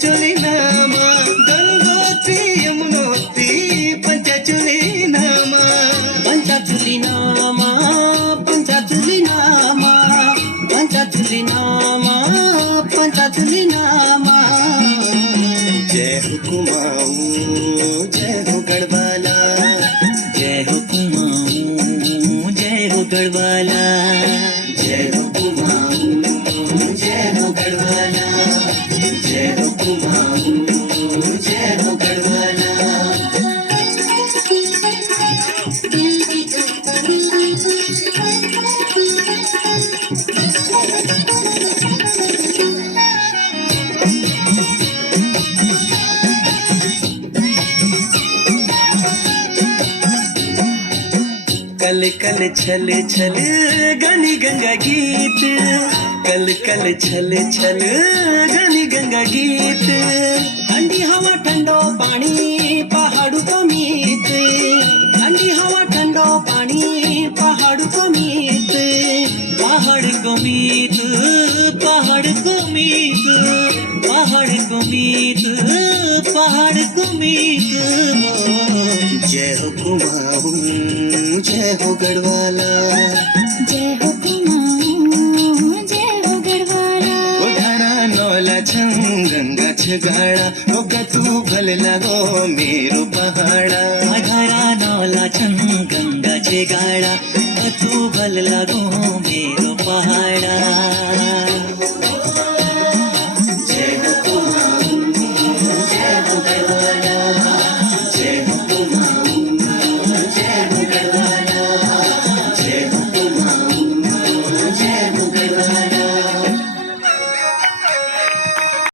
पंचाचुली नामा गंगोत्री यमुनोत्री पंचाचुली नामा पंचाचुली नामा पंचाचुली नामा पंचाचुली नामा पंचाचुली नामा जय हो कुमाऊं जय हो गढ़वाला जय हो कुमाऊं जय हो गढ़वाला जय हो कुमाऊं जय हो गढ़वाला जय हो कुमाऊं जय हो गढ़वाला कल कल छल छल गनी गंगा गीत कल कल छल छल गनी गंगा गीत ठंडी हवा ठंडो पानी पहाड़ू को मीत ठंडी हवा ठंडो पानी पहाड़ू को मीत पहाड़ को मीत पहाड़ को मीत पहाड़ को मीत पहाड़ को मीत जय हो कुमाऊं जय हो गढ़वाला जय हो कुमाऊं जय हो गढ़वाला उधारा नौला छं गंगा छगाड़ा होगा तू भल लगो मेरो पहाड़ा घरा नौला छन गंगा छे गाड़ा तू भल लगो मेरो पहाड़ा